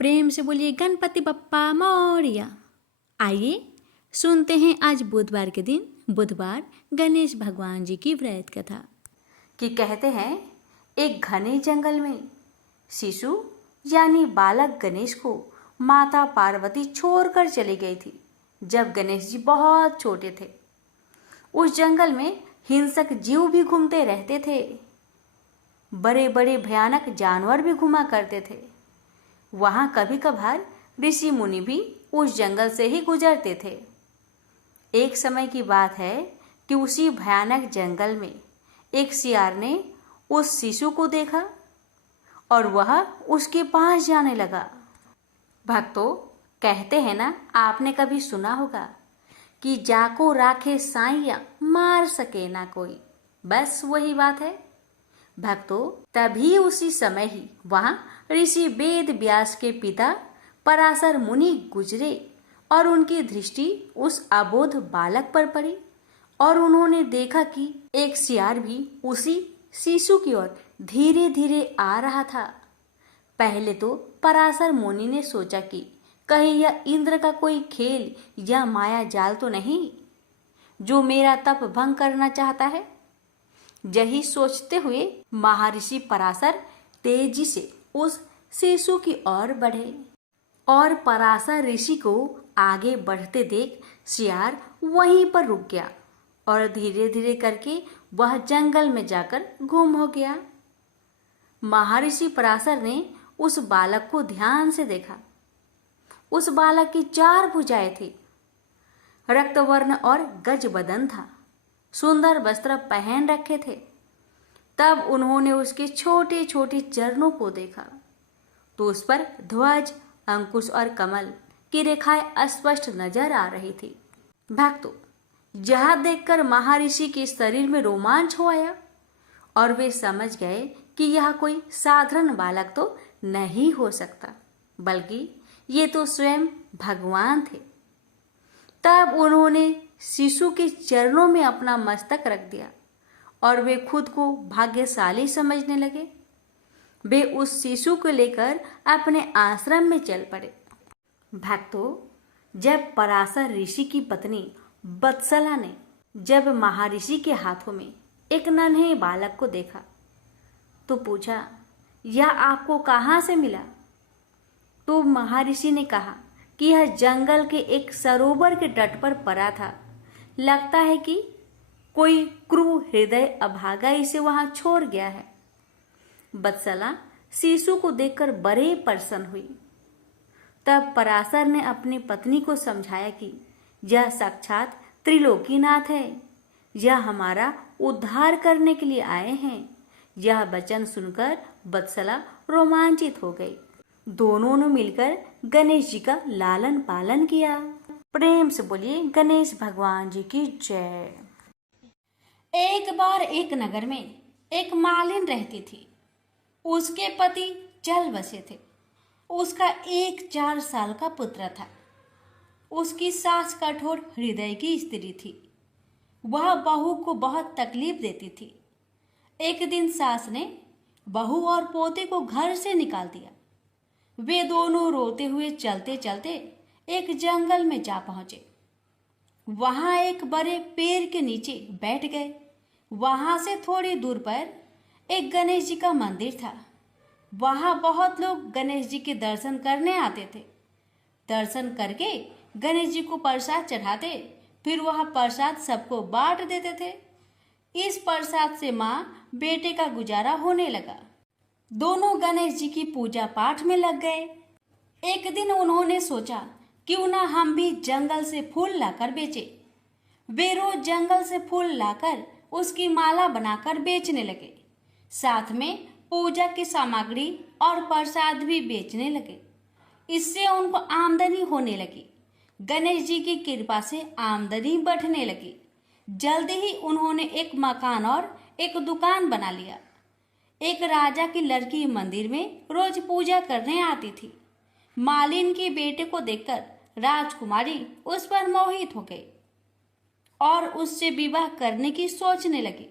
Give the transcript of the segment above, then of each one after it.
प्रेम से बोलिए गणपति बप्पा मोरया। आइए सुनते हैं आज बुधवार के दिन बुधवार गणेश भगवान जी की व्रत कथा। कि कहते हैं एक घने जंगल में शिशु यानी बालक गणेश को माता पार्वती छोड़कर चली गई थी जब गणेश जी बहुत छोटे थे। उस जंगल में हिंसक जीव भी घूमते रहते थे। बड़े बड़े भयानक जानवर भी घुमा करते थे। वहां कभी कभार ऋषि मुनि भी उस जंगल से ही गुजरते थे। एक समय की बात है कि उसी भयानक जंगल में एक सियार ने उस शिशु को देखा और वह उसके पास जाने लगा। भक्तों, कहते हैं ना, आपने कभी सुना होगा कि जाको राखे साइया मार सके ना कोई। बस वही बात है भक्तों। तभी उसी समय ही वहां ऋषि वेद व्यास के पिता पराशर मुनि गुजरे और उनकी दृष्टि उस अबोध बालक पर पड़ी और उन्होंने देखा कि एक सियार भी उसी शिशु की ओर धीरे धीरे आ रहा था। पहले तो पराशर मुनि ने सोचा कि कहीं यह इंद्र का कोई खेल या माया जाल तो नहीं जो मेरा तप भंग करना चाहता है। यही सोचते हुए महर्षि पराशर तेजी से उस शिशु की ओर बढ़े और पराशर ऋषि को आगे बढ़ते देख सियार वहीं पर रुक गया और धीरे धीरे करके वह जंगल में जाकर गुम हो गया। महर्षि पराशर ने उस बालक को ध्यान से देखा। उस बालक की 4 भुजाएं थी, रक्तवर्ण और गज बदन था, सुंदर वस्त्र पहन रखे थे। तब उन्होंने उसके छोटे छोटे चरणों को देखा तो उस पर ध्वज, अंकुश और कमल की रेखाएं स्पष्ट नजर आ रही थी। भक्तों, यह देखकर महर्षि के शरीर में रोमांच हो आया और वे समझ गए कि यह कोई साधारण बालक तो नहीं हो सकता, बल्कि ये तो स्वयं भगवान थे। तब उन्होंने शिशु के चरणों में अपना मस्तक रख दिया और वे खुद को भाग्यशाली समझने लगे। वे उस शिशु को लेकर अपने आश्रम में चल पड़े। भक्तों, जब पराशर ऋषि की पत्नी बत्सला ने जब महर्षि के हाथों में एक नन्हे बालक को देखा तो पूछा, यह आपको कहाँ से मिला? तो महर्षि ने कहा कि यह जंगल के एक सरोवर के तट पर पड़ा था। लगता है कि कोई क्रूर हृदय अभागा इसे वहां छोड़ गया है। बत्सला शिशु को देखकर बड़े प्रसन्न हुई। तब पराशर ने अपनी पत्नी को समझाया कि यह साक्षात त्रिलोकीनाथ है, यह हमारा उद्धार करने के लिए आए हैं। यह वचन सुनकर बत्सला रोमांचित हो गई। दोनों ने मिलकर गणेश जी का लालन पालन किया। प्रेम से बोलिए गणेश भगवान जी की जय। एक बार एक नगर में एक मालिन रहती थी। उसके पति चल बसे थे। उसका एक 4 साल का पुत्र था। उसकी सास कठोर हृदय की स्त्री थी। वह बहू को बहुत तकलीफ देती थी। एक दिन सास ने बहू और पोते को घर से निकाल दिया। वे दोनों रोते हुए चलते चलते एक जंगल में जा पहुंचे। वहां एक बड़े पेड़ के नीचे बैठ गए। वहां से थोड़ी दूर पर एक गणेश जी का मंदिर था। वहां बहुत लोग गणेश जी के दर्शन करने आते थे। दर्शन करके गणेश जी को प्रसाद चढ़ाते, फिर वह प्रसाद सबको बांट देते थे। इस प्रसाद से माँ बेटे का गुजारा होने लगा। दोनों गणेश जी की पूजा पाठ में लग गए। एक दिन उन्होंने सोचा क्यों ना हम भी जंगल से फूल लाकर बेचे। वे रोज जंगल से फूल लाकर उसकी माला बनाकर बेचने लगे। साथ में पूजा की सामग्री और प्रसाद भी बेचने लगे। इससे उनको आमदनी होने लगी। गणेश जी की कृपा से आमदनी बढ़ने लगी। जल्दी ही उन्होंने एक मकान और एक दुकान बना लिया। एक राजा की लड़की मंदिर में रोज पूजा करने आती थी। मालिन के बेटे को देखकर राजकुमारी उस पर मोहित हो गई और उससे विवाह करने की सोचने लगी।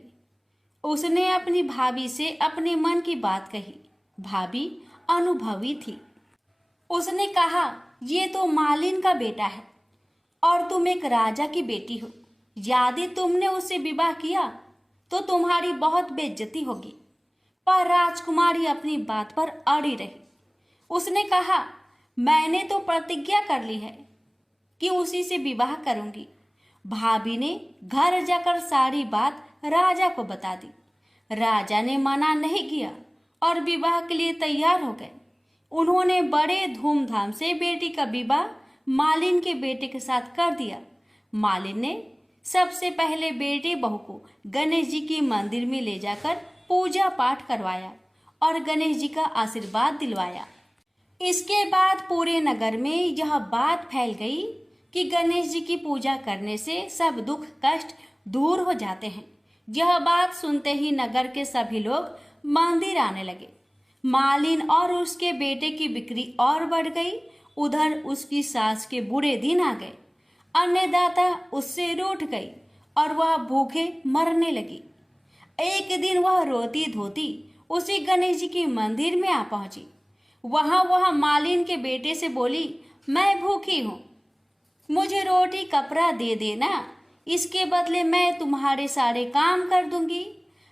उसने अपनी भाभी से अपने मन की बात कही। भाभी अनुभवी थी। उसने कहा, ये तो मालिन का बेटा है और तुम एक राजा की बेटी हो। यदि तुमने उससे विवाह किया तो तुम्हारी बहुत बेइज्जती होगी। पर राजकुमारी अपनी बात पर अड़ी रही। उसने कहा, मैंने तो प्रतिज्ञा कर ली है कि उसी से विवाह करूंगी। भाभी ने घर जाकर सारी बात राजा को बता दी। राजा ने मना नहीं किया और विवाह के लिए तैयार हो गए। उन्होंने बड़े धूमधाम से बेटी का विवाह मालिन के बेटे के साथ कर दिया। मालिन ने सबसे पहले बेटे बहू को गणेश जी की मंदिर में ले जाकर पूजा पाठ करवाया और गणेश जी का आशीर्वाद दिलवाया। इसके बाद पूरे नगर में यह बात फैल गई कि गणेश जी की पूजा करने से सब दुख कष्ट दूर हो जाते हैं। यह बात सुनते ही नगर के सभी लोग मंदिर आने लगे। मालिन और उसके बेटे की बिक्री और बढ़ गई। उधर उसकी सास के बुरे दिन आ गए। अन्नदाता उससे रूठ गई और वह भूखे मरने लगी। एक दिन वह रोती धोती उसी गणेश जी के मंदिर में आ पहुंची। वह मालिन के बेटे से बोली, मैं भूखी हूँ, मुझे रोटी कपड़ा दे देना, इसके बदले मैं तुम्हारे सारे काम कर दूंगी।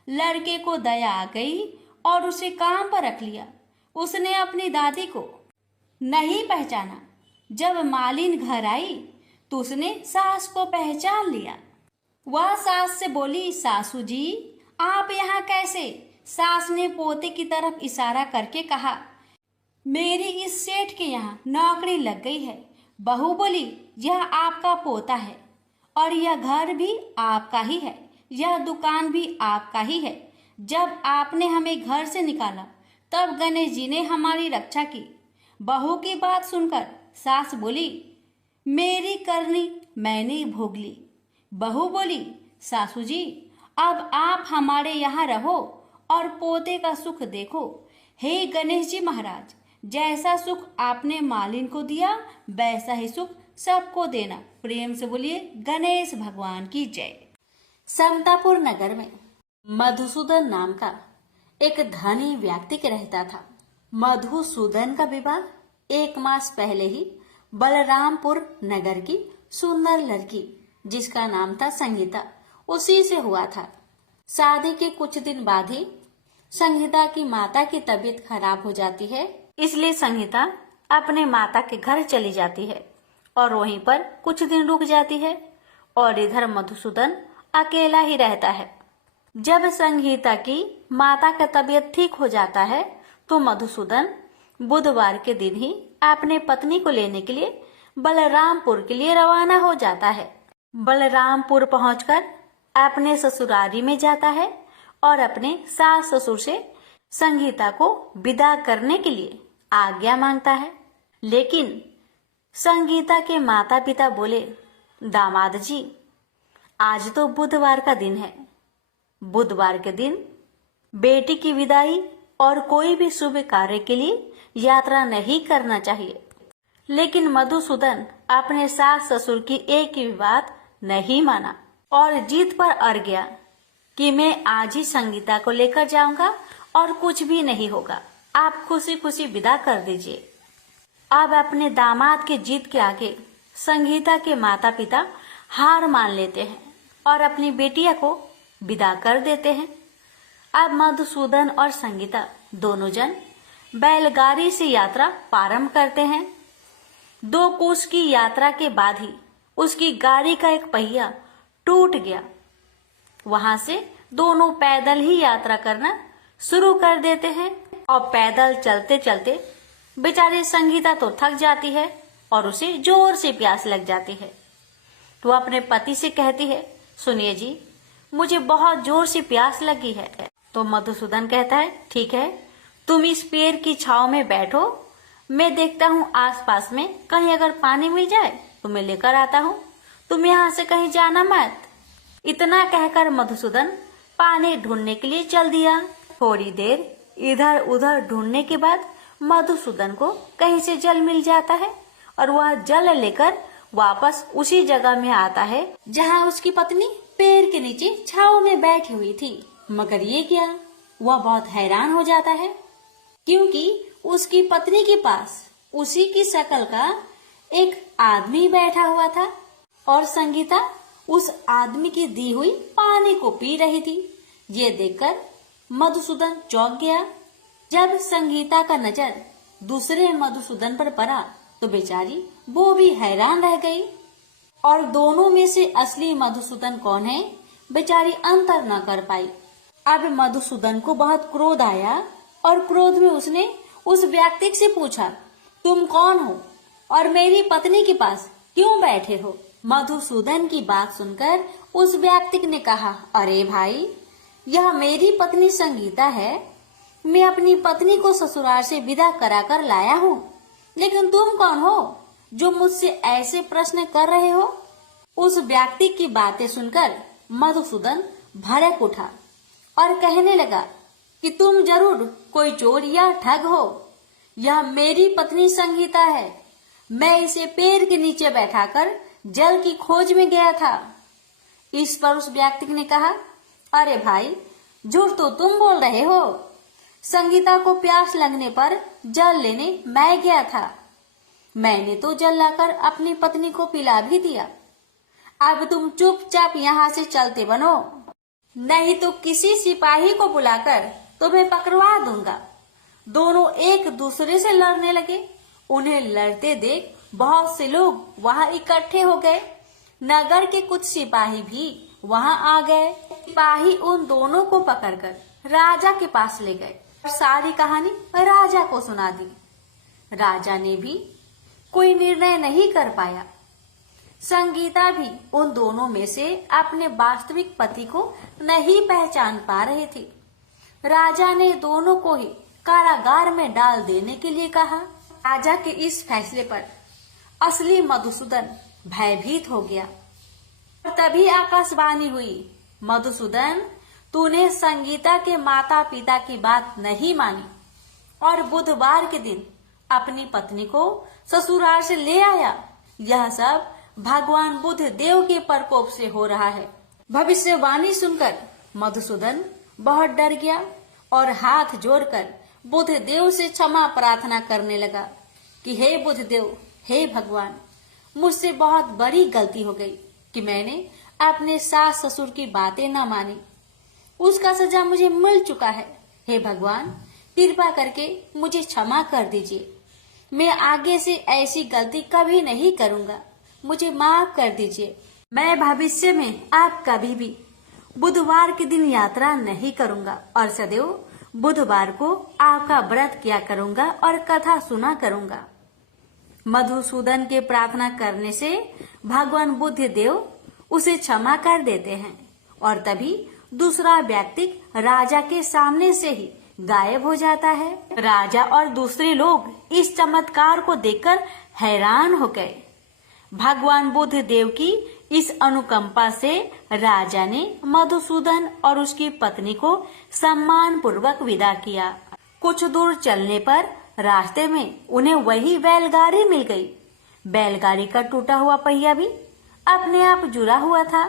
लड़के को दया आ गई और उसे काम पर रख लिया। उसने अपनी दादी को नहीं पहचाना। जब मालिन घर आई तो उसने सास को पहचान लिया। वह सास से बोली, सासू जी आप यहाँ कैसे? सास ने पोते की तरफ इशारा करके कहा, मेरी इस सेठ के यहाँ नौकरी लग गई है। बहू बोली, यह आपका पोता है और यह घर भी आपका ही है, यह दुकान भी आपका ही है। जब आपने हमें घर से निकाला तब गणेश जी ने हमारी रक्षा की। बहू की बात सुनकर सास बोली, मेरी करनी मैंने भोग ली। बहू बोली, सासू जी अब आप हमारे यहाँ रहो और पोते का सुख देखो। हे गणेश जी महाराज, जैसा सुख आपने मालिन को दिया वैसा ही सुख सबको देना। प्रेम से बोलिए गणेश भगवान की जय। समतापुर नगर में मधुसूदन नाम का एक धनी व्यक्ति रहता था। मधुसूदन का विवाह 1 मास पहले ही बलरामपुर नगर की सुंदर लड़की जिसका नाम था संगीता, उसी से हुआ था। शादी के कुछ दिन बाद ही संगीता की माता की तबीयत खराब हो जाती है। इसलिए संगीता अपने माता के घर चली जाती है और वहीं पर कुछ दिन रुक जाती है और इधर मधुसूदन अकेला ही रहता है। जब संगीता की माता का तबीयत ठीक हो जाता है तो मधुसूदन बुधवार के दिन ही अपने पत्नी को लेने के लिए बलरामपुर के लिए रवाना हो जाता है। बलरामपुर पहुंचकर अपने ससुरारी में जाता है और अपने सास ससुर से संगीता को विदा करने के लिए आज्ञा मांगता है। लेकिन संगीता के माता पिता बोले, दामाद जी आज तो बुधवार का दिन है। बुधवार के दिन बेटी की विदाई और कोई भी शुभ कार्य के लिए यात्रा नहीं करना चाहिए। लेकिन मधुसूदन अपने सास ससुर की एक ही बात नहीं माना और जिद पर अड़ गया कि मैं आज ही संगीता को लेकर जाऊंगा और कुछ भी नहीं होगा, आप खुशी खुशी विदा कर दीजिए। अब अपने दामाद की जिद के आगे संगीता के माता पिता हार मान लेते हैं और अपनी बेटिया को विदा कर देते हैं। अब मधुसूदन और संगीता दोनों जन बैलगाड़ी से यात्रा प्रारंभ करते हैं। 2 कोस की यात्रा के बाद ही उसकी गाड़ी का एक पहिया टूट गया। वहां से दोनों पैदल ही यात्रा करना शुरू कर देते हैं और पैदल चलते चलते बेचारी संगीता तो थक जाती है और उसे जोर से प्यास लग जाती है। तो अपने पति से कहती है, सुनिए जी मुझे बहुत जोर से प्यास लगी है। तो मधुसूदन कहता है, ठीक है तुम इस पेड़ की छांव में बैठो, मैं देखता हूँ आसपास में कहीं अगर पानी मिल जाए तो मैं लेकर आता हूँ, तुम यहाँ से कहीं जाना मत। इतना कहकर मधुसूदन पानी ढूंढने के लिए चल दिया। थोड़ी देर इधर उधर ढूंढने के बाद मधुसूदन को कहीं से जल मिल जाता है और वह जल लेकर वापस उसी जगह में आता है जहाँ उसकी पत्नी पेड़ के नीचे छांव में बैठी हुई थी। मगर ये क्या, वह बहुत हैरान हो जाता है क्योंकि उसकी पत्नी के पास उसी की शक्ल का एक आदमी बैठा हुआ था और संगीता उस आदमी की दी हुई पानी को पी रही थी। ये देखकर मधुसूदन चौंक गया। जब संगीता का नजर दूसरे मधुसूदन पर पड़ा तो बेचारी वो भी हैरान रह गई और दोनों में से असली मधुसूदन कौन है बेचारी अंतर न कर पाई। अब मधुसूदन को बहुत क्रोध आया और क्रोध में उसने उस व्यक्ति से पूछा, तुम कौन हो और मेरी पत्नी के पास क्यों बैठे हो? मधुसूदन की बात सुनकर उस व्यक्ति ने कहा, अरे भाई, यह मेरी पत्नी संगीता है। मैं अपनी पत्नी को ससुराल से विदा कराकर लाया हूँ, लेकिन तुम कौन हो जो मुझसे ऐसे प्रश्न कर रहे हो? उस व्यक्ति की बातें सुनकर मधुसूदन भड़क उठा और कहने लगा कि तुम जरूर कोई चोर या ठग हो। यह मेरी पत्नी संगीता है। मैं इसे पेड़ के नीचे बैठाकर जल की खोज में गया था। इस पर उस व्यक्ति ने कहा, अरे भाई, झूठ तो तुम बोल रहे हो। संगीता को प्यास लगने पर जल लेने मैं गया था। मैंने तो जल लाकर अपनी पत्नी को पिला भी दिया। अब तुम चुपचाप यहाँ से चलते बनो, नहीं तो किसी सिपाही को बुलाकर तुम्हें पकड़वा दूंगा। दोनों एक दूसरे से लड़ने लगे। उन्हें लड़ते देख बहुत से लोग वहाँ इकट्ठे हो गए। नगर के कुछ सिपाही भी वहाँ आ गए। सिपाही उन दोनों को पकड़कर राजा के पास ले गए और सारी कहानी राजा को सुना दी। राजा ने भी कोई निर्णय नहीं कर पाया। संगीता भी उन दोनों में से अपने वास्तविक पति को नहीं पहचान पा रहे थे। राजा ने दोनों को ही कारागार में डाल देने के लिए कहा। राजा के इस फैसले पर असली मधुसूदन भयभीत हो गया। तभी आकाशवाणी हुई, मधुसूदन, तूने संगीता के माता पिता की बात नहीं मानी और बुधवार के दिन अपनी पत्नी को ससुराल से ले आया। यह सब भगवान बुद्ध देव के प्रकोप से हो रहा है। भविष्यवाणी सुनकर मधुसूदन बहुत डर गया और हाथ जोड़कर बुद्ध देव से क्षमा प्रार्थना करने लगा कि हे बुद्ध देव, हे भगवान, मुझसे बहुत बड़ी गलती हो गई कि मैंने अपने सास ससुर की बातें न मानी। उसका सजा मुझे मिल चुका है। हे भगवान, कृपा करके मुझे क्षमा कर दीजिए। मैं आगे से ऐसी गलती कभी नहीं करूंगा। मुझे माफ कर दीजिए। मैं भविष्य में आप कभी भी बुधवार के दिन यात्रा नहीं करूंगा और सदैव बुधवार को आपका व्रत किया करूंगा और कथा सुना करूंगा। मधुसूदन के प्रार्थना करने से भगवान बुद्ध देव उसे क्षमा कर देते हैं और तभी दूसरा व्यक्ति राजा के सामने से ही गायब हो जाता है। राजा और दूसरे लोग इस चमत्कार को देखकर हैरान हो गए। भगवान बुद्ध देव की इस अनुकंपा से राजा ने मधुसूदन और उसकी पत्नी को सम्मान पूर्वक विदा किया। कुछ दूर चलने पर रास्ते में उन्हें वही बैलगाड़ी मिल गई। बैलगाड़ी का टूटा हुआ पहिया भी अपने आप जुड़ा हुआ था।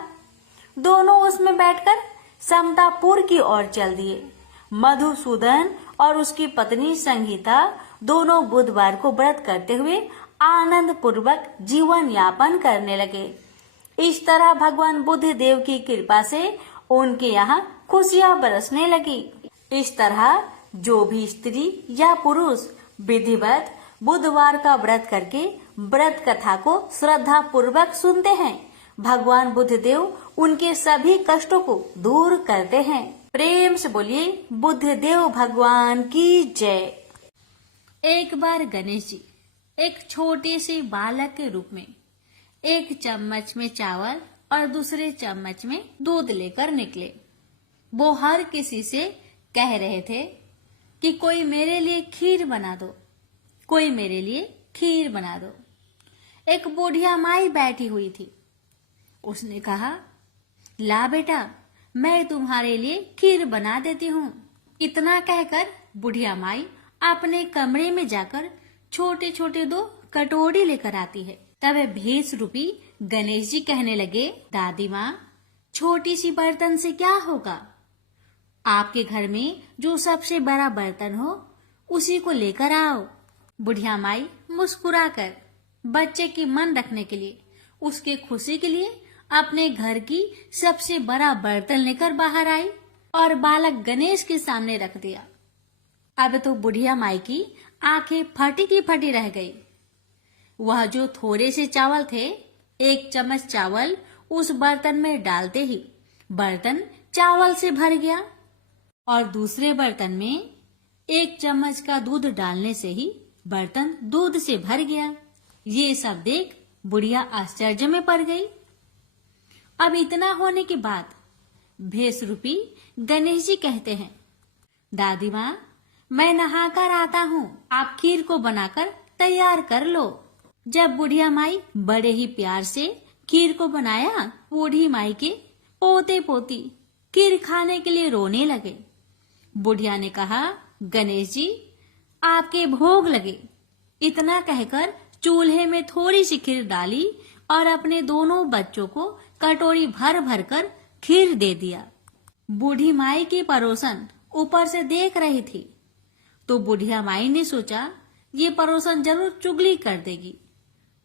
दोनों उसमें बैठकर समतापुर की ओर चल दिए। मधुसूदन और उसकी पत्नी संगीता दोनों बुधवार को व्रत करते हुए आनंद पूर्वक जीवन यापन करने लगे। इस तरह भगवान बुद्ध देव की कृपा से उनके यहाँ खुशियाँ बरसने लगी। इस तरह जो भी स्त्री या पुरुष विधिवत बुधवार का व्रत करके व्रत कथा को श्रद्धा पूर्वक सुनते हैं, भगवान बुद्ध देव उनके सभी कष्टों को दूर करते हैं। प्रेम से बोलिए बुद्ध देव भगवान की जय। एक बार गणेश जी एक छोटे से बालक के रूप में एक चम्मच में चावल और दूसरे चम्मच में दूध लेकर निकले। वो हर किसी से कह रहे थे कि कोई मेरे लिए खीर बना दो, कोई मेरे लिए खीर बना दो। एक बुढ़िया माई बैठी हुई थी। उसने कहा, ला बेटा, मैं तुम्हारे लिए खीर बना देती हूँ। इतना कहकर बुढ़िया माई अपने कमरे में जाकर छोटे छोटे 2 कटोरी लेकर आती है। तब 20 रुपी गणेश जी कहने लगे, दादी माँ, छोटी सी बर्तन से क्या होगा? आपके घर में जो सबसे बड़ा बर्तन हो उसी को लेकर आओ। बुढ़िया माई मुस्कुराकर बच्चे की मन रखने के लिए, उसके खुशी के लिए अपने घर की सबसे बड़ा बर्तन लेकर बाहर आई और बालक गणेश के सामने रख दिया। अब तो बुढ़िया माई की आंखें फटी की फटी रह गई। वह जो थोड़े से चावल थे, 1 चम्मच चावल उस बर्तन में डालते ही बर्तन चावल से भर गया और दूसरे बर्तन में 1 चम्मच का दूध डालने से ही बर्तन दूध से भर गया। ये सब देख बुढ़िया आश्चर्य में पड़ गई। अब इतना होने के बाद भेष रूपी गणेश जी कहते हैं, दादी माँ, मैं नहाकर आता हूँ, आप खीर को बनाकर तैयार कर लो। जब बुढ़िया माई बड़े ही प्यार से खीर को बनाया, बूढ़ी माई के पोते पोती खीर खाने के लिए रोने लगे। बुढ़िया ने कहा, गणेश जी, आपके भोग लगे। इतना कहकर चूल्हे में थोड़ी सी खीर डाली और अपने दोनों बच्चों को कटोरी भर भर कर खीर दे दिया। बूढ़ी माई की पड़ोसन ऊपर से देख रही थी, तो बुढ़िया माई ने सोचा ये पड़ोसन जरूर चुगली कर देगी।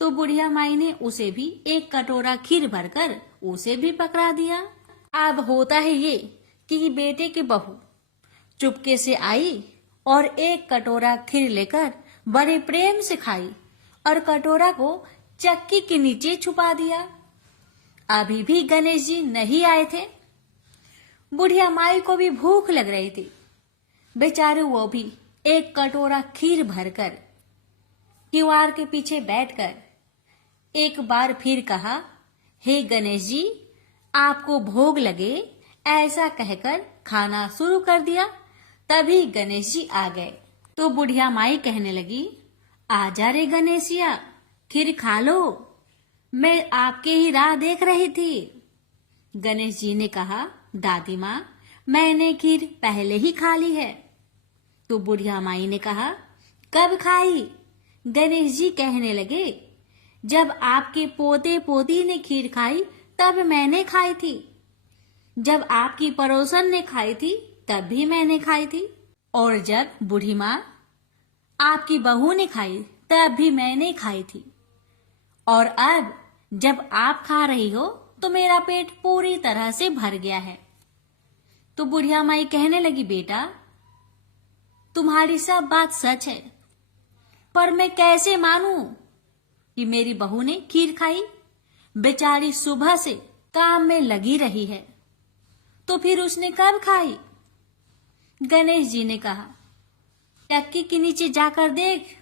तो बुढ़िया माई ने उसे भी 1 कटोरा खीर भरकर उसे भी पकड़ा दिया। अब होता है ये कि बेटे की बहू चुपके से आई और 1 कटोरा खीर लेकर बड़े प्रेम से खाई और कटोरा को चक्की के नीचे छुपा दिया। अभी भी गणेश जी नहीं आए थे। बुढ़िया माई को भी भूख लग रही थी। बेचारे वो भी 1 कटोरा खीर भरकर किवाड़ के पीछे बैठकर एक बार फिर कहा, हे गणेश जी, आपको भोग लगे, ऐसा कहकर खाना शुरू कर दिया। तभी गणेश जी आ गए। तो बुढ़िया माई कहने लगी, आजा रे गणेशिया, खीर खा लो, मैं आपके ही राह देख रही थी। गणेश जी ने कहा, दादी माँ, मैंने खीर पहले ही खा ली है। तो बुढ़िया माई ने कहा, कब खाई? गणेश जी कहने लगे, जब आपके पोते पोती ने खीर खाई तब मैंने खाई थी, जब आपकी पड़ोसन ने खाई थी तब भी मैंने खाई थी, और जब बूढ़ी माँ आपकी बहू ने खाई तब भी मैंने खाई थी, और अब जब आप खा रही हो तो मेरा पेट पूरी तरह से भर गया है। तो बुढ़िया माई कहने लगी, बेटा, तुम्हारी सब बात सच है, पर मैं कैसे मानूं कि मेरी बहू ने खीर खाई? बेचारी सुबह से काम में लगी रही है, तो फिर उसने कब खाई? गणेश जी ने कहा, टक्की के नीचे जाकर देख,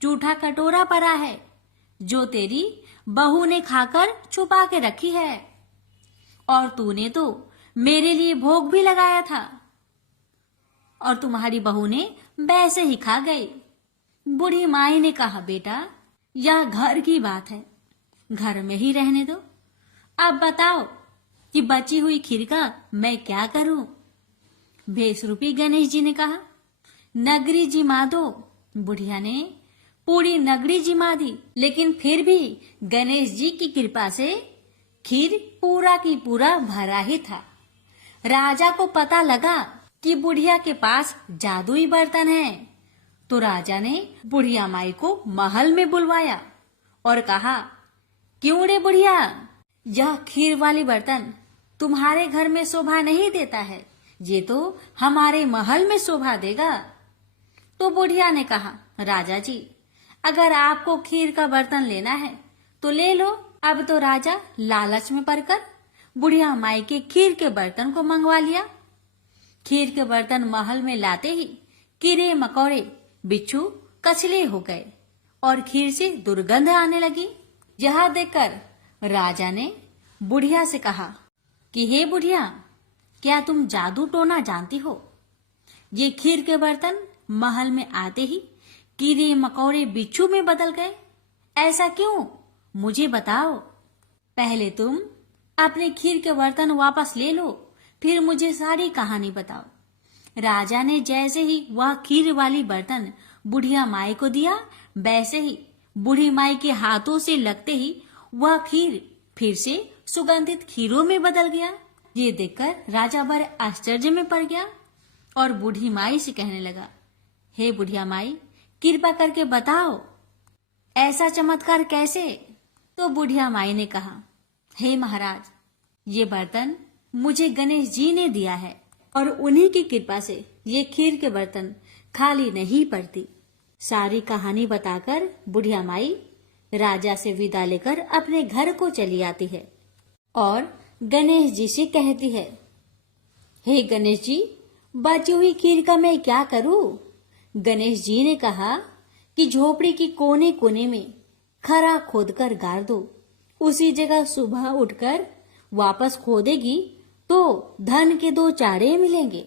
जूठा कटोरा पड़ा है जो तेरी बहू ने खाकर छुपा के रखी है, और तूने तो मेरे लिए भोग भी लगाया था, और तुम्हारी बहू ने वैसे ही खा गई। बूढ़ी माई ने कहा, बेटा, यह घर की बात है, घर में ही रहने दो। अब बताओ कि बची हुई खीर का मैं क्या करूं? भेष रूपी गणेश जी ने कहा, नगरी जिमा दो। बुढ़िया ने पूरी नगरी जिमा दी, लेकिन फिर भी गणेश जी की कृपा से खीर पूरा की पूरा भरा ही था। राजा को पता लगा कि बुढ़िया के पास जादुई बर्तन है, तो राजा ने बुढ़िया माई को महल में बुलवाया और कहा, क्यों रे बुढ़िया, यह खीर वाली बर्तन तुम्हारे घर में शोभा नहीं देता है, ये तो हमारे महल में शोभा देगा। तो बुढ़िया ने कहा, राजा जी, अगर आपको खीर का बर्तन लेना है तो ले लो। अब तो राजा लालच में पड़कर बुढ़िया माई के खीर के बर्तन को मंगवा लिया। खीर के बर्तन महल में लाते ही कीड़े मकोड़े, बिच्छू, कछले हो गए और खीर से दुर्गंध आने लगी। यह देखकर राजा ने बुढ़िया से कहा कि हे बुढ़िया, क्या तुम जादू टोना जानती हो? ये खीर के बर्तन महल में आते ही कीड़े मकोड़े बिच्छू में बदल गए, ऐसा क्यों? मुझे बताओ। पहले तुम अपने खीर के बर्तन वापस ले लो, फिर मुझे सारी कहानी बताओ। राजा ने जैसे ही वह खीर वाली बर्तन बुढ़िया माई को दिया, वैसे ही बूढ़ी माई के हाथों से लगते ही वह खीर फिर से सुगंधित खीरों में बदल गया। ये देखकर राजा बड़े आश्चर्य में पड़ गया और बूढ़ी माई से कहने लगा, हे बुढ़िया माई, कृपा करके बताओ, ऐसा चमत्कार कैसे? तो बुढ़िया माई ने कहा, हे महाराज, ये बर्तन मुझे गणेश जी ने दिया है और उन्हीं की कृपा से ये खीर के बर्तन खाली नहीं पड़ती। सारी कहानी बताकर बुढ़िया माई राजा से विदा लेकर अपने घर को चली आती है और गणेश जी से कहती है, हे गणेश जी, बची हुई खीर का मैं क्या करूं? गणेश जी ने कहा कि झोपड़ी की कोने कोने में खरा खोदकर गाड़ दो। उसी जगह सुबह उठकर वापस खोदेगी तो धन के 2 चारे मिलेंगे।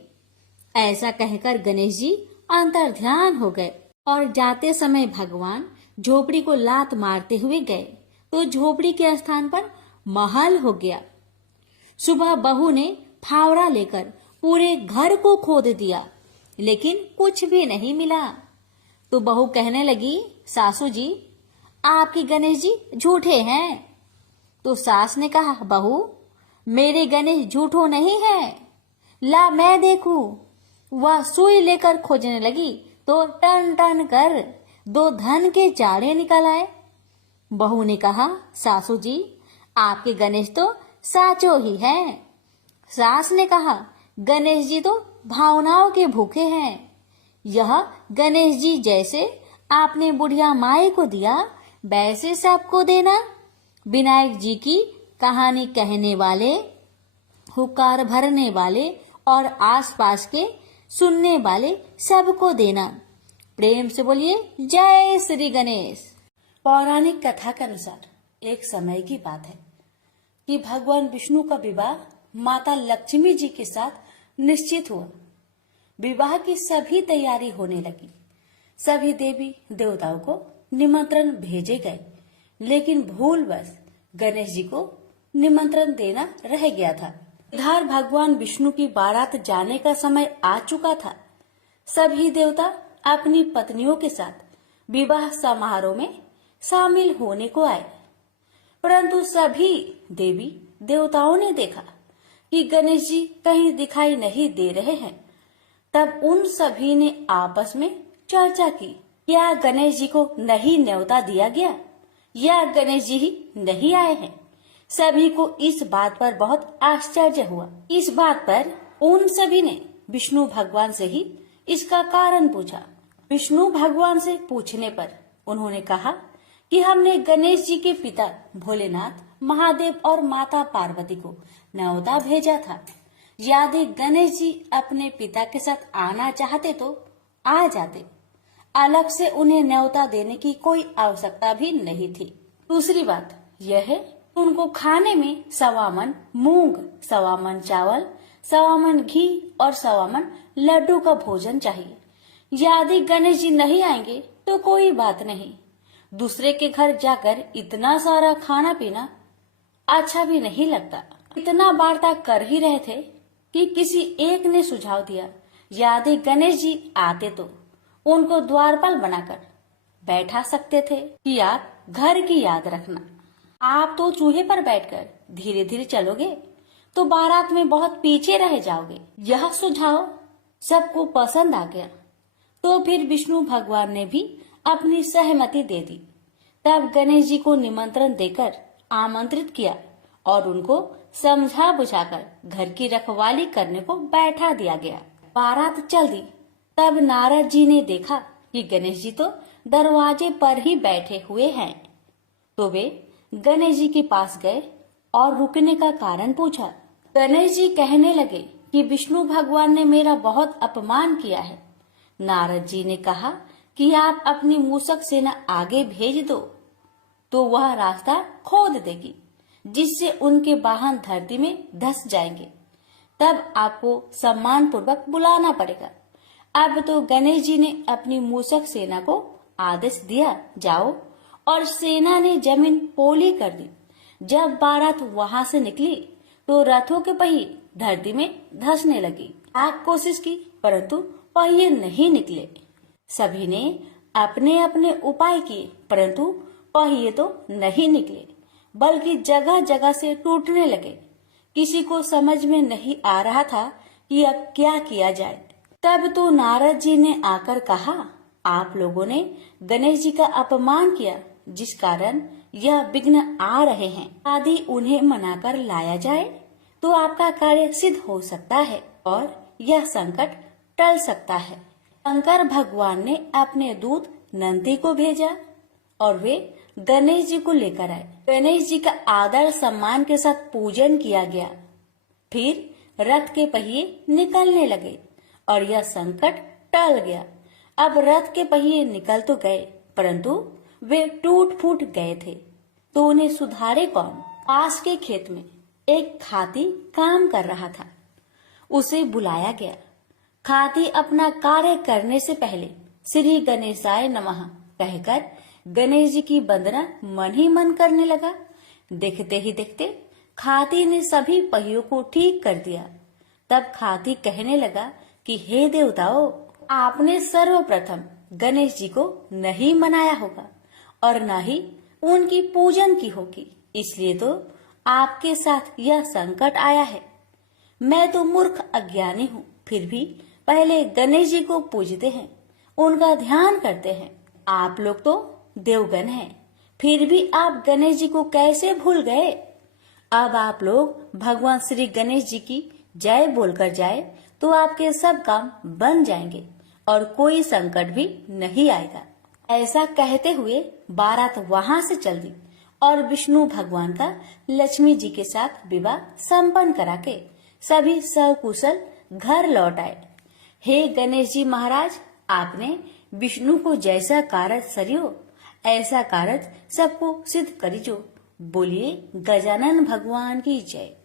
ऐसा कहकर गणेश जी अंतर्ध्यान हो गए और जाते समय भगवान झोपड़ी को लात मारते हुए गए तो झोपड़ी के स्थान पर महल हो गया। सुबह बहू ने फावड़ा लेकर पूरे घर को खोद दिया, लेकिन कुछ भी नहीं मिला। तो बहू कहने लगी, सासू जी, आपकी गणेश जी झूठे हैं। तो सास ने कहा, बहू, मेरे गणेश झूठो नहीं है, ला मैं देखूं। वह सुई लेकर खोजने लगी तो टन टन कर 2 धन के चारे निकल आए। बहू ने कहा, सासू जी, आपके गणेश तो साचो ही हैं। सास ने कहा, गणेश जी तो भावनाओं के भूखे हैं। यह गणेश जी जैसे आपने बुढ़िया माई को दिया वैसे सबको देना। विनायक जी की कहानी कहने वाले, हुक्कार भरने वाले और आसपास के सुनने वाले सबको देना। प्रेम से बोलिए, जय श्री गणेश। पौराणिक कथा के अनुसार एक समय की बात है कि भगवान विष्णु का विवाह माता लक्ष्मी जी के साथ निश्चित हुआ। विवाह की सभी तैयारी होने लगी। सभी देवी देवताओं को निमंत्रण भेजे गए, लेकिन भूलवश गणेश जी को निमंत्रण देना रह गया था। इधर भगवान विष्णु की बारात जाने का समय आ चुका था। सभी देवता अपनी पत्नियों के साथ विवाह समारोह में शामिल होने को आए, परंतु सभी देवी देवताओं ने देखा कि गणेश जी कहीं दिखाई नहीं दे रहे हैं। तब उन सभी ने आपस में चर्चा की, क्या गणेश जी को नहीं न्योता दिया गया या गणेश जी ही नहीं आए हैं। सभी को इस बात पर बहुत आश्चर्य हुआ। इस बात पर उन सभी ने विष्णु भगवान से ही इसका कारण पूछा। विष्णु भगवान से पूछने पर उन्होंने कहा कि हमने गणेश जी के पिता भोलेनाथ, महादेव और माता पार्वती को न्योता भेजा था। यदि गणेश जी अपने पिता के साथ आना चाहते तो आ जाते, अलग से उन्हें न्योता देने की कोई आवश्यकता भी नहीं थी। दूसरी बात यह है, उनको खाने में 1.25 मन मूंग, 1.25 मन चावल, 1.25 मन घी और 1.25 मन लड्डू का भोजन चाहिए। यदि गणेश जी नहीं आएंगे तो कोई बात नहीं, दूसरे के घर जाकर इतना सारा खाना पीना अच्छा भी नहीं लगता। इतना वार्ता कर ही रहे थे कि किसी एक ने सुझाव दिया, यदि गणेश जी आते तो उनको द्वारपाल बनाकर बैठा सकते थे कि आप घर की याद रखना। आप तो चूहे पर बैठकर धीरे धीरे चलोगे तो बारात में बहुत पीछे रह जाओगे। यह सुझाव सबको पसंद आ गया। तो फिर विष्णु भगवान ने भी अपनी सहमति दे दी। तब गणेश जी को निमंत्रण देकर आमंत्रित किया और उनको समझा बुझाकर घर की रखवाली करने को बैठा दिया गया। बारात चल दी। तब नारद जी ने देखा कि गणेश जी तो दरवाजे पर ही बैठे हुए हैं। तो वे गणेश जी के पास गए और रुकने का कारण पूछा। गणेश जी कहने लगे कि विष्णु भगवान ने मेरा बहुत अपमान किया है। नारद जी ने कहा कि आप अपनी मूषक सेना आगे भेज दो तो वह रास्ता खोद देगी, जिससे उनके वाहन धरती में धंस जाएंगे। तब आपको सम्मान पूर्वक बुलाना पड़ेगा। अब तो गणेश जी ने अपनी मूषक सेना को आदेश दिया, जाओ, और सेना ने जमीन पोली कर दी। जब बारात वहां से निकली तो रथों के पहिए धरती में धंसने लगी। आप कोशिश की परंतु पहिए नहीं निकले। सभी ने अपने अपने उपाय किए परंतु पहिए तो नहीं निकले, बल्कि जगह जगह से टूटने लगे। किसी को समझ में नहीं आ रहा था कि अब क्या किया जाए। तब तो नारद जी ने आकर कहा आप लोगों ने गणेश जी का अपमान किया, जिस कारण यह विघ्न आ रहे हैं। यदि उन्हें मनाकर लाया जाए तो आपका कार्य सिद्ध हो सकता है और यह संकट टल सकता है। शंकर भगवान ने अपने दूत नंदी को भेजा और वे गणेश जी को लेकर आए। गणेश जी का आदर सम्मान के साथ पूजन किया गया। फिर रथ के पहिए निकलने लगे और यह संकट टल गया। अब रथ के पहिए निकल तो गए, परंतु वे टूट फूट गए थे, तो उन्हें सुधारे कौन? पास के खेत में एक खाती काम कर रहा था। उसे बुलाया गया। खाती अपना कार्य करने से पहले श्री गणेशाय नमः कहकर गणेश जी की वंदना मन ही मन करने लगा। देखते ही देखते खाती ने सभी पहियों को ठीक कर दिया। तब खाती कहने लगा कि हे देवताओं, आपने सर्वप्रथम गणेश जी को नहीं मनाया होगा और न ही उनकी पूजन की होगी, इसलिए तो आपके साथ यह संकट आया है। मैं तो मूर्ख अज्ञानी हूँ, फिर भी पहले गणेश जी को पूजते हैं, उनका ध्यान करते हैं। आप लोग तो देवगण हैं, फिर भी आप गणेश जी को कैसे भूल गए? अब आप लोग भगवान श्री गणेश जी की जय बोलकर जाए तो आपके सब काम बन जाएंगे और कोई संकट भी नहीं आएगा। ऐसा कहते हुए बारात वहां से चल दी और विष्णु भगवान का लक्ष्मी जी के साथ विवाह संपन्न करा के सभी सकुशल घर लौट आए। हे गणेश जी महाराज, आपने विष्णु को जैसा कारज सरियो, ऐसा कारज सबको सिद्ध करिजो। बोलिए गजानन भगवान की जय।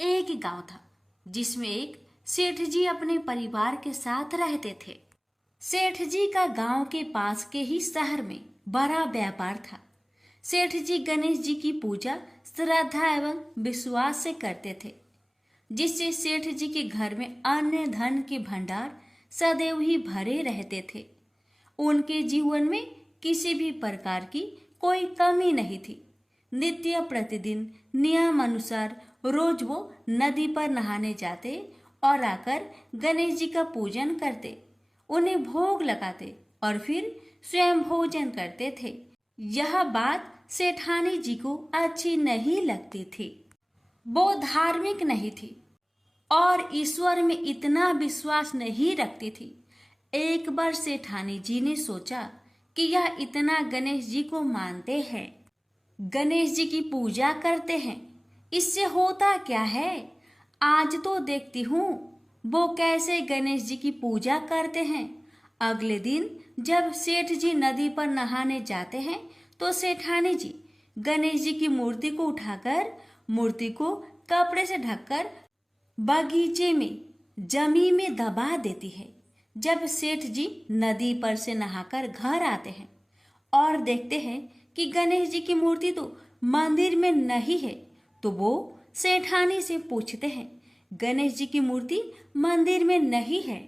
एक गांव था जिसमें एक सेठ जी अपने परिवार के साथ रहते थे। सेठ जी का गांव के पास के ही शहर में बड़ा व्यापार था। सेठ जी गणेश जी की पूजा श्रद्धा एवं विश्वास से करते थे, जिससे सेठ जी के घर में अन्न धन के भंडार सदैव ही भरे रहते थे। उनके जीवन में किसी भी प्रकार की कोई कमी नहीं थी। नित्य प्रतिदिन नियम अनुसार रोज वो नदी पर नहाने जाते और आकर गणेश जी का पूजन करते, उन्हें भोग लगाते और फिर स्वयं भोजन करते थे। यह बात सेठानी जी को अच्छी नहीं लगती थी। वो धार्मिक नहीं थी और ईश्वर में इतना विश्वास नहीं रखती थी। एक बार सेठानी जी ने सोचा कि यह इतना गणेश जी को मानते हैं, गणेश जी की पूजा करते हैं, इससे होता क्या है? आज तो देखती हूँ वो कैसे गणेश जी की पूजा करते हैं। अगले दिन जब सेठ जी नदी पर नहाने जाते हैं तो सेठानी जी गणेश जी की मूर्ति को उठाकर मूर्ति को कपड़े से ढककर बगीचे में जमीन में दबा देती है। जब सेठ जी नदी पर से नहाकर घर आते हैं और देखते हैं कि गणेश जी की मूर्ति तो मंदिर में नहीं है, तो वो सेठानी से पूछते हैं, गणेश जी की मूर्ति मंदिर में नहीं है,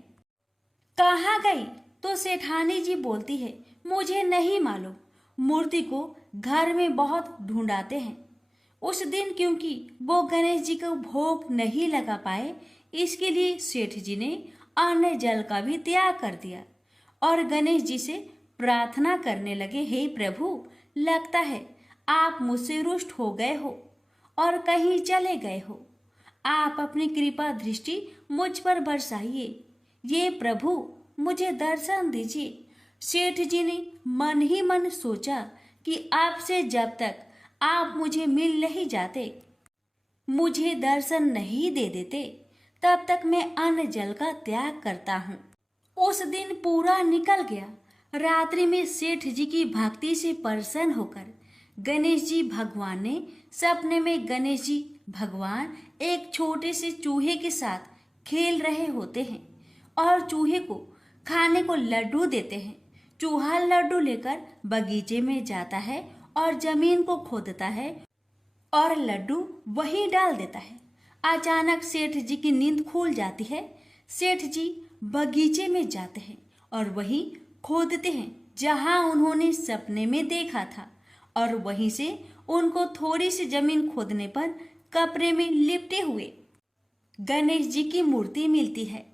कहाँ गई? तो सेठानी जी बोलती है, मुझे नहीं मालूम, मूर्ति को घर में बहुत ढूंढाते हैं। उस दिन क्योंकि वो गणेश जी को भोग नहीं लगा पाए, इसके लिए सेठ जी ने अन्न जल का भी त्याग कर दिया और गणेश जी से प्रार्थना करने लगे, हे प्रभु, लगता है आप मुझसे रुष्ट हो गए हो और कहीं चले गए हो। आप अपनी कृपा दृष्टि मुझ पर बरसाइए। ये प्रभु, मुझे दर्शन दीजिए। सेठ जी ने मन ही मन सोचा कि आपसे जब तक आप मुझे मिल नहीं जाते, मुझे दर्शन नहीं दे देते, तब तक मैं अन्न जल का त्याग करता हूँ। उस दिन पूरा निकल गया। रात्रि में सेठ जी की भक्ति से प्रसन्न होकर गणेश जी भगवान ने सपने में गणेश जी भगवान एक छोटे से चूहे के साथ खेल रहे होते हैं और चूहे को खाने को लड्डू देते हैं। चूहा लड्डू लेकर बगीचे में जाता है और जमीन को खोदता है और लड्डू वहीं डाल देता है। अचानक सेठ जी की नींद खुल जाती है। सेठ जी बगीचे में जाते हैं और वहीं खोदते हैं जहां उन्होंने सपने में देखा था, और वहीं से उनको थोड़ी सी जमीन खोदने पर कपड़े में लिपटे हुए गणेश जी की मूर्ति मिलती है।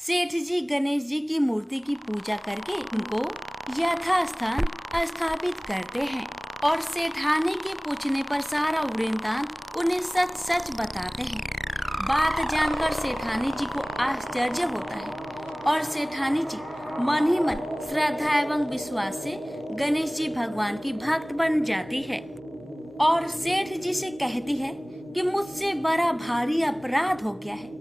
सेठ जी गणेश जी की मूर्ति की पूजा करके उनको यथास्थान स्थापित करते हैं और सेठानी के पूछने पर सारा वृत्तांत उन्हें सच सच बताते हैं। बात जानकर सेठानी जी को आश्चर्य होता है और सेठानी जी मन ही मन श्रद्धा एवं विश्वास से गणेश जी भगवान की भक्त बन जाती है और सेठ जी से कहती है कि मुझसे बड़ा भारी अपराध हो गया है।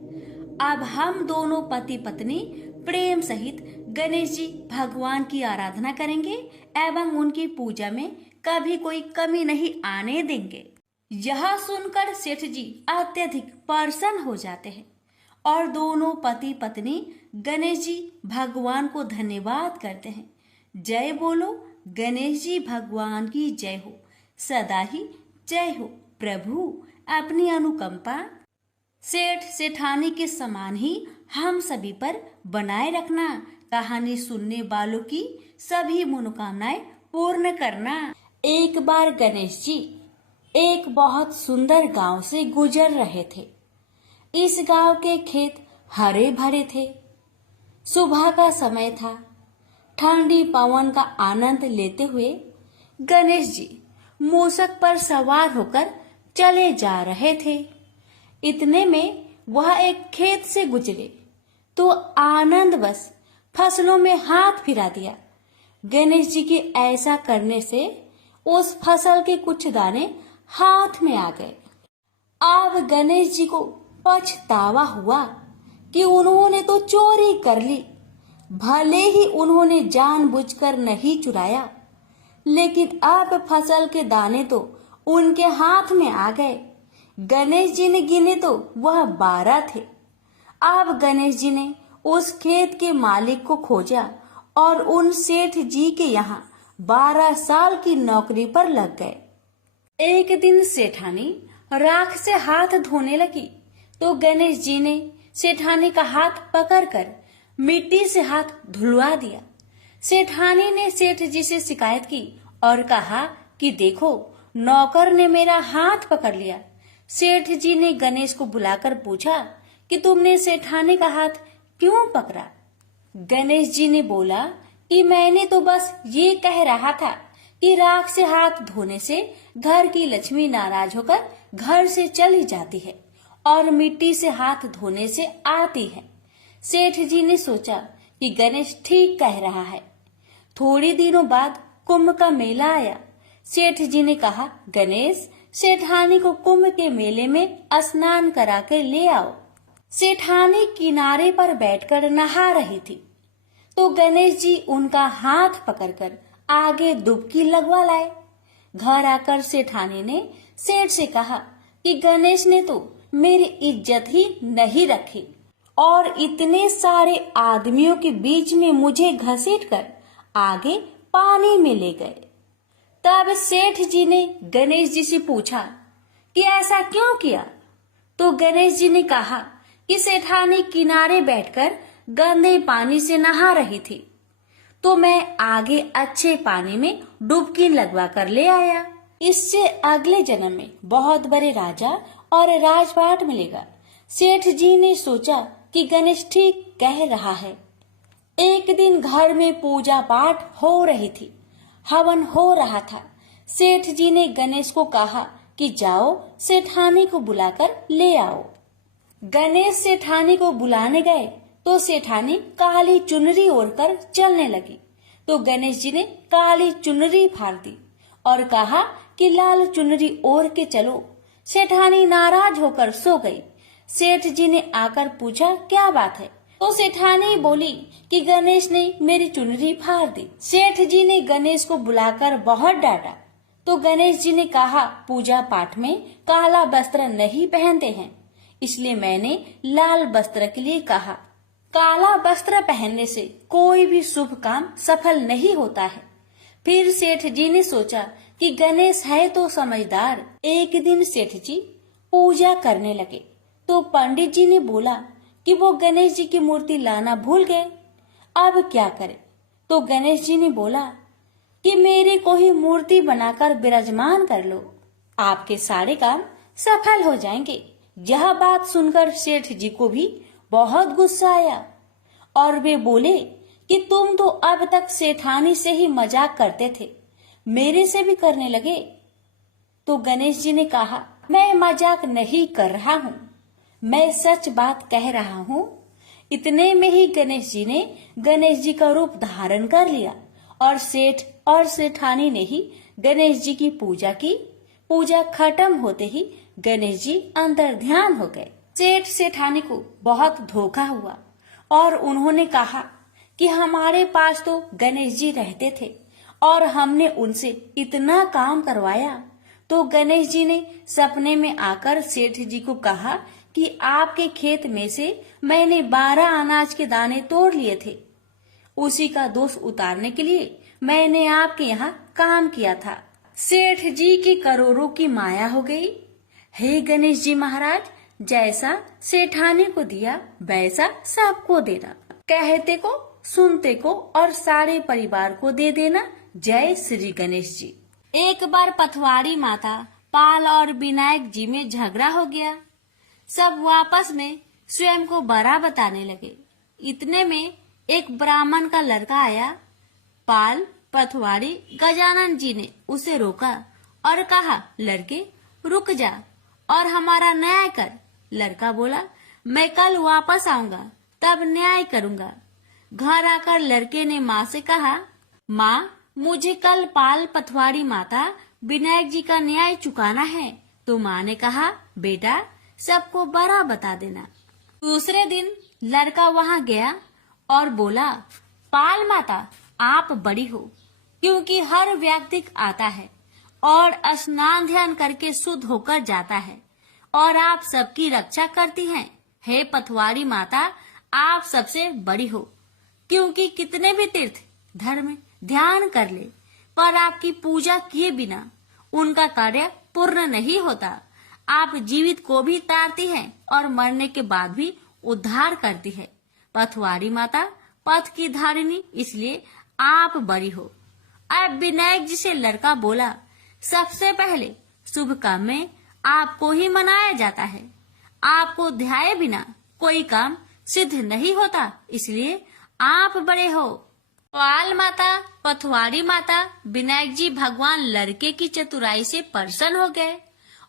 अब हम दोनों पति पत्नी प्रेम सहित गणेश जी भगवान की आराधना करेंगे एवं उनकी पूजा में कभी कोई कमी नहीं आने देंगे। यह सुनकर सेठ जी अत्यधिक प्रसन्न हो जाते हैं और दोनों पति पत्नी गणेश जी भगवान को धन्यवाद करते हैं। जय बोलो गणेश जी भगवान की जय हो, सदा ही जय हो प्रभु, अपनी अनुकंपा सेठ सेठानी के समान ही हम सभी पर बनाए रखना। कहानी सुनने वालों की सभी मनोकामनाएं पूर्ण करना। एक बार गणेश जी एक बहुत सुंदर गांव से गुजर रहे थे। इस गांव के खेत हरे भरे थे। सुबह का समय था। ठंडी पवन का आनंद लेते हुए गणेश जी मूषक पर सवार होकर चले जा रहे थे। इतने में वह एक खेत से गुजरे तो आनंदवश फसलों में हाथ फिरा दिया। गणेश जी के ऐसा करने से उस फसल के कुछ दाने हाथ में आ गए। अब गणेश जी को पछतावा हुआ कि उन्होंने तो चोरी कर ली। भले ही उन्होंने जानबूझकर नहीं चुराया, लेकिन अब फसल के दाने तो उनके हाथ में आ गए। गणेश जी ने गिने तो वह 12 थे। अब गणेश जी ने उस खेत के मालिक को खोजा और उन सेठ जी के यहाँ 12 साल की नौकरी पर लग गए। एक दिन सेठानी राख से हाथ धोने लगी तो गणेश जी ने सेठानी का हाथ पकड़कर मिट्टी से हाथ धुलवा दिया। सेठानी ने सेठ जी से शिकायत की और कहा कि देखो, नौकर ने मेरा हाथ पकड़ लिया। सेठ जी ने गणेश को बुलाकर पूछा कि तुमने सेठानी का हाथ क्यों पकड़ा? गणेश जी ने बोला कि मैंने तो बस ये कह रहा था कि राख से हाथ धोने से घर की लक्ष्मी नाराज होकर घर से चली जाती है और मिट्टी से हाथ धोने से आती है। सेठ जी ने सोचा कि गणेश ठीक कह रहा है। थोड़ी दिनों बाद कुंभ का मेला आया। सेठ जी ने कहा, गणेश, सेठानी को कुंभ के मेले में स्नान करा के ले आओ। सेठानी किनारे पर बैठकर नहा रही थी तो गणेश जी उनका हाथ पकड़कर आगे डुबकी लगवा लाए। घर आकर सेठानी ने सेठ से कहा कि गणेश ने तो मेरी इज्जत ही नहीं रखी और इतने सारे आदमियों के बीच में मुझे घसीटकर आगे पानी में ले गए। तब सेठ जी ने गणेश जी से पूछा कि ऐसा क्यों किया? तो गणेश जी ने कहा कि सेठानी किनारे बैठकर गंदे पानी से नहा रही थी तो मैं आगे अच्छे पानी में डुबकी लगवा कर ले आया। इससे अगले जन्म में बहुत बड़े राजा और राजपाट मिलेगा। सेठ जी ने सोचा कि गणेश ठीक कह रहा है। एक दिन घर में पूजा पाठ हो रही थी, हवन हो रहा था। सेठ जी ने गणेश को कहा कि जाओ सेठानी को बुलाकर ले आओ। गणेश सेठानी को बुलाने गए तो सेठानी काली चुनरी ओढ़कर चलने लगी तो गणेश जी ने काली चुनरी फाड़ दी और कहा कि लाल चुनरी ओढ़ के चलो। सेठानी नाराज होकर सो गई। सेठ जी ने आकर पूछा क्या बात है तो सेठानी बोली कि गणेश ने मेरी चुनरी फाड़ दी। सेठ जी ने गणेश को बुलाकर बहुत डांटा तो गणेश जी ने कहा पूजा पाठ में काला वस्त्र नहीं पहनते हैं, इसलिए मैंने लाल वस्त्र के लिए कहा। काला वस्त्र पहनने से कोई भी शुभ काम सफल नहीं होता है। फिर सेठ जी ने सोचा कि गणेश है तो समझदार। एक दिन सेठ जी पूजा करने लगे तो पंडित जी ने बोला कि वो गणेश जी की मूर्ति लाना भूल गए, अब क्या करें? तो गणेश जी ने बोला कि मेरे को ही मूर्ति बनाकर विराजमान कर लो, आपके सारे काम सफल हो जाएंगे। यह बात सुनकर सेठ जी को भी बहुत गुस्सा आया। और वे बोले कि तुम तो अब तक सेठानी से ही मजाक करते थे, मेरे से भी करने लगे। तो गणेश जी ने कहा, मैं मजाक नहीं कर रहा हूँ, मैं सच बात कह रहा हूँ। इतने में ही गणेश जी ने गणेश जी का रूप धारण कर लिया और सेठ और सेठानी ने ही गणेश जी की पूजा की। पूजा खत्म होते ही गणेश जी अंतर ध्यान हो गए। सेठ सेठानी को बहुत धोखा हुआ और उन्होंने कहा कि हमारे पास तो गणेश जी रहते थे और हमने उनसे इतना काम करवाया। तो गणेश जी ने सपने में आकर सेठ जी को कहा कि आपके खेत में से मैंने 12 अनाज के दाने तोड़ लिए थे, उसी का दोष उतारने के लिए मैंने आपके यहाँ काम किया था। सेठ जी की करोड़ों की माया हो गई। हे गणेश जी महाराज, जैसा सेठानी को दिया वैसा सबको देना, कहते को सुनते को और सारे परिवार को दे देना। जय श्री गणेश जी। एक बार पथवाड़ी माता पाल और विनायक जी में झगड़ा हो गया। सब आपस में स्वयं को बड़ा बताने लगे। इतने में एक ब्राह्मण का लड़का आया। पाल, पथवाड़ी, गजानन जी ने उसे रोका और कहा, लड़के रुक जा और हमारा न्याय कर। लड़का बोला, मैं कल वापस आऊंगा तब न्याय करूंगा। घर आकर लड़के ने माँ से कहा, माँ मुझे कल पाल, पथवाड़ी माता, विनायक जी का न्याय चुकाना है। तो माँ ने कहा, बेटा सबको बड़ा बता देना। दूसरे दिन लड़का वहाँ गया और बोला, पाल माता आप बड़ी हो, क्योंकि हर व्यक्ति आता है और स्नान ध्यान करके शुद्ध होकर जाता है और आप सबकी रक्षा करती हैं। हे पथवाड़ी माता आप सबसे बड़ी हो, क्योंकि कितने भी तीर्थ धर्म ध्यान कर ले पर आपकी पूजा किए बिना उनका कार्य पूर्ण नहीं होता। आप जीवित को भी तारती हैं और मरने के बाद भी उद्धार करती है। पथवाड़ी माता पथ की धारिणी, इसलिए आप बड़ी हो। अब विनायक जी से लड़का बोला, सबसे पहले शुभ काम में आपको ही मनाया जाता है। आपको ध्याये बिना कोई काम सिद्ध नहीं होता, इसलिए आप बड़े हो। पाल माता, पथवाड़ी माता, विनायक जी भगवान लड़के की चतुराई से प्रसन्न हो गए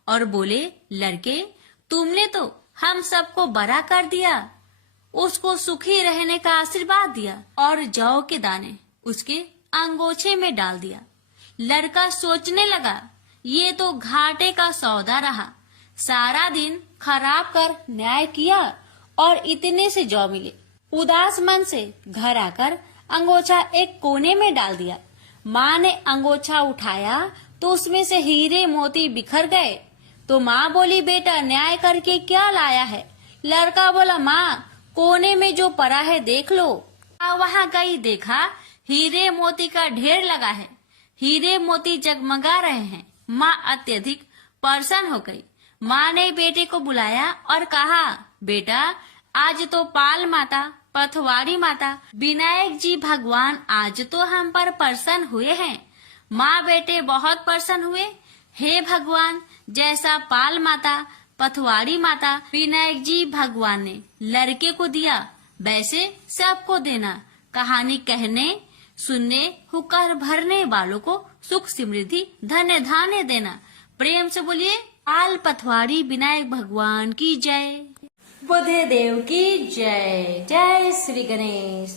और बोले, लड़के तुमने तो हम सबको बड़ा कर दिया, उसको सुखी रहने का आशीर्वाद दिया और जौ के दाने उसके अंगोछे में डाल दिया। लड़का सोचने लगा, ये तो घाटे का सौदा रहा। सारा दिन खराब कर न्याय किया और इतने से जौ मिले। उदास मन से घर आकर अंगोछा एक कोने में डाल दिया। माँ ने अंगोछा उठाया तो उसमें से हीरे मोती बिखर गए। तो माँ बोली, बेटा न्याय करके क्या लाया है? लड़का बोला, माँ कोने में जो पड़ा है देख लो। वहाँ गई, देखा हीरे मोती का ढेर लगा है, हीरे मोती जगमगा रहे हैं। माँ अत्यधिक प्रसन्न हो गई। माँ ने बेटे को बुलाया और कहा, बेटा आज तो पाल माता, पथवाड़ी माता, विनायक जी भगवान आज तो हम पर प्रसन्न हुए हैं। माँ बेटे बहुत प्रसन्न हुए। हे भगवान, जैसा पाल माता, पथवाड़ी माता, विनायक जी भगवान ने लड़के को दिया वैसे सबको देना। कहानी कहने सुनने हुक्कर भरने वालों को सुख समृद्धि धन्य धान्य देना। प्रेम से बोलिए, पाल पथवाड़ी विनायक भगवान की जय। बुद्धदेव की जय। जय श्री गणेश।